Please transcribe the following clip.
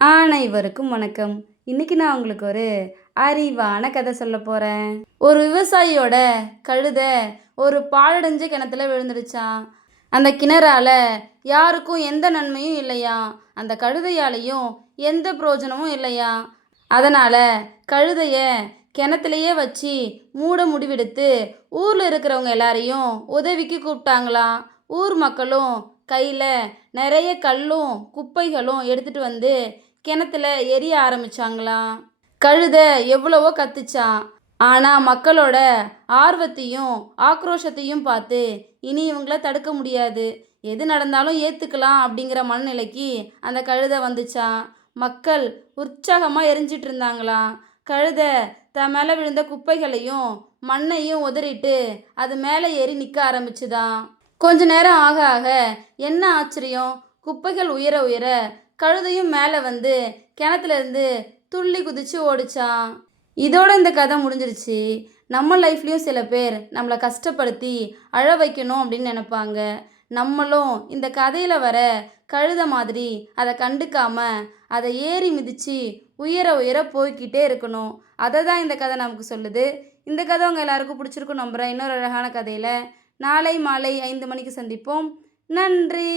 அனைவருக்கும் வணக்கம். இன்னைக்கு நான் உங்களுக்கு ஒரு அறிவான கதை சொல்ல போறேன். ஒரு விவசாயியோட கழுதை ஒரு பாழடைஞ்ச கிணத்துல விழுந்துடுச்சாம். அந்த கிணறால யாருக்கும் எந்த நன்மையும் இல்லையாம். அந்த கழுதையாலையும் எந்த பிரயோஜனமும் இல்லையாம். அதனால கழுதைய கிணத்துலையே வச்சு மூட முடிவெடுத்து ஊர்ல இருக்கிறவங்க எல்லாரையும் உதவிக்கு கூப்பிட்டாங்களாம். ஊர் மக்களும் கையில நிறைய கல்லும் குப்பைகளும் எடுத்துட்டு வந்து கிணத்துல எரிய ஆரம்பிச்சாங்களாம். கழுதை எவ்வளவோ கத்துச்சான். ஆனா மக்களோட ஆர்வத்தையும் ஆக்ரோஷத்தையும் பார்த்து இனி இவங்கள தடுக்க முடியாது, எது நடந்தாலும் ஏத்துக்கலாம் அப்படிங்கிற மனநிலைக்கு அந்த கழுதை வந்துச்சான். மக்கள் உற்சாகமா எரிஞ்சிட்டு இருந்தாங்களாம். கழுதை தன் மேல விழுந்த குப்பைகளையும் மண்ணையும் உதறிட்டு அது மேலே ஏறி நிற்க ஆரம்பிச்சுதான். கொஞ்ச நேரம் ஆக ஆக என்ன ஆச்சரியம், குப்பைகள் உயர உயர கழுதையும் மேலே வந்து கிணத்துல இருந்து துள்ளி குதிச்சு ஓடிச்சான். இதோட இந்த கதை முடிஞ்சிருச்சு. நம்ம லைஃப்லேயும் சில பேர் நம்மளை கஷ்டப்படுத்தி அழ வைக்கணும் அப்படின்னு நினைப்பாங்க. நம்மளும் இந்த கதையில் வர கழுதை மாதிரி அதை கண்டுக்காம அதை ஏறி மிதித்து உயர உயர போய்கிட்டே இருக்கணும். அதை தான் இந்த கதை நமக்கு சொல்லுது. இந்த கதை உங்கள் எல்லாருக்கும் பிடிச்சிருக்கும் நம்புகிறேன். இன்னொரு அழகான கதையில் நாளை மாலை 5 மணிக்கு சந்திப்போம். நன்றி.